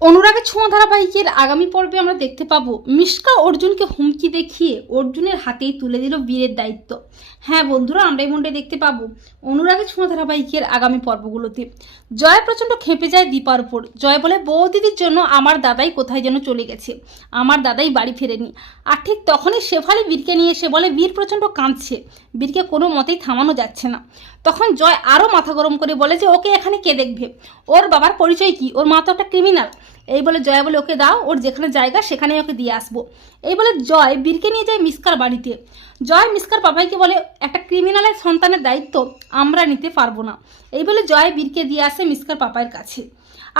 অনুরাগের ছোঁয়া ধারাবাহিকের আগামী পর্বে আমরা দেখতে পাবো মিশকা অর্জুনকে হুমকি দেখিয়ে অর্জুনের হাতেই তুলে দিল বীরের দায়িত্ব। হ্যাঁ বন্ধুরা আমরা এই মন্ডে দেখতে পাবো অনুরাগের ছোঁয়া ধারাবাহিকের আগামী পর্বগুলোতে। জয় প্রচণ্ড খেপে যায় দীপার উপর। জয় বলে, বৌদিদির জন্য আমার দাদাই কোথায় যেন চলে গেছে। আমার দাদাই বাড়ি ফেরেনি। আর ঠিক তখনই শেফালি বীরকে নিয়ে এসে বলে, বীর প্রচণ্ড কাঁদছে। বীরকে কোনো মতেই থামানো যাচ্ছে না। তখন জয় আরও মাথা গরম করে বলে যে, ওকে এখানে কে দেখবে? ওর বাবার পরিচয় কি? ওর মা তো একটা ক্রিমিনাল। এই বলে জয়া বলে, ওকে দাও, ওর যেখানে জায়গা সেখানে ওকে দিয়ে আসব। এই বলে জয় বীরকে নিয়ে যায় মিসকার বাড়িতে। জয় মিসকার পাপাইকে বলে, একটা ক্রিমিনালের সন্তানের দায়িত্ব আমরা নিতে পারব না। এই বলে জয় বীরকে দিয়ে আসে মিসকার পাপাইয়ের কাছে।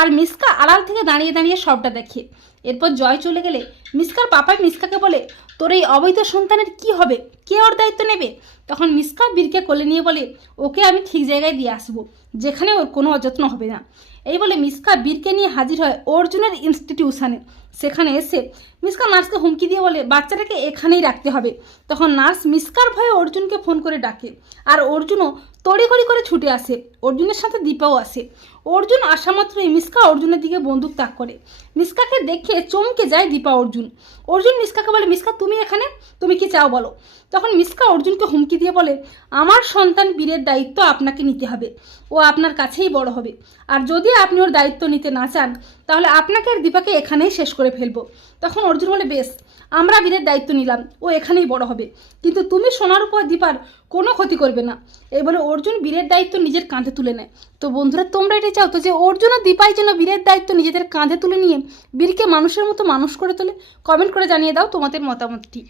আর মিসকা আড়াল থেকে দাঁড়িয়ে দাঁড়িয়ে সবটা দেখে। এরপর জয় চলে গেলে, মিসকার পাপাই মিসকাকে বলে, তোর এই অবৈধ সন্তানের কি হবে? কে ওর দায়িত্ব নেবে? তখন মিসকা বীরকে কোলে নিয়ে বলে, ওকে আমি ঠিক জায়গায় দিয়ে আসব, যেখানে ওর কোনো অযত্ন হবে না। এই বলে মিসকা বীরকে নিয়ে হাজির হয় অর্জুনের ইনস্টিটিউশনে সেখানে এসে মিসকা নার্সকে হুমকি দিয়ে বলে, বাচ্চাটাকে এখানেই রাখতে হবে। তখন নার্স মিসকার ভয়ে অর্জুনকে ফোন করে ডাকে। আর অর্জুনও তড়িঘড়ি করে ছুটে আসে। অর্জুনের সাথে দীপাও আসে। অর্জুন আসা মাত্রই মিসকা অর্জুনের দিকে বন্দুক তাক করে। মিসকাকে দেখে চমকে যায় দীপা অর্জুন। অর্জুন মিসকাকে বলে, মিসকা, তুমি এখানে? তুমি কি চাও বলো? তখন মিসকা অর্জুনকে হুমকি দিয়ে বলে, আমার সন্তান বীরের দায়িত্ব আপনাকে নিতে হবে। ও আপনার কাছেই বড় হবে। আর যদি আপনি ওর দায়িত্ব নিতে না চান, তাহলে আপনাকে আর দীপাকে এখানেই শেষ করে ফেলব। তখন অর্জুন বলে, বেশ, আমরা বীরের দায়িত্ব নিলাম, ও এখানেই বড় হবে। কিন্তু তুমি সোনার উপর দীপার কোনো ক্ষতি করবে না। এই বলে অর্জুন বীরের দায়িত্ব নিজের কাঁধে তুলে নেয়। তো বন্ধুরা, তোমরা এটা চাও তো যে অর্জুন আর দীপাই যেন বীরের দায়িত্ব নিজেদের কাঁধে তুলে নিয়ে বীরকে মানুষের মতো মানুষ করে তোলে? কমেন্ট করে জানিয়ে দাও তোমাদের মতামতটি।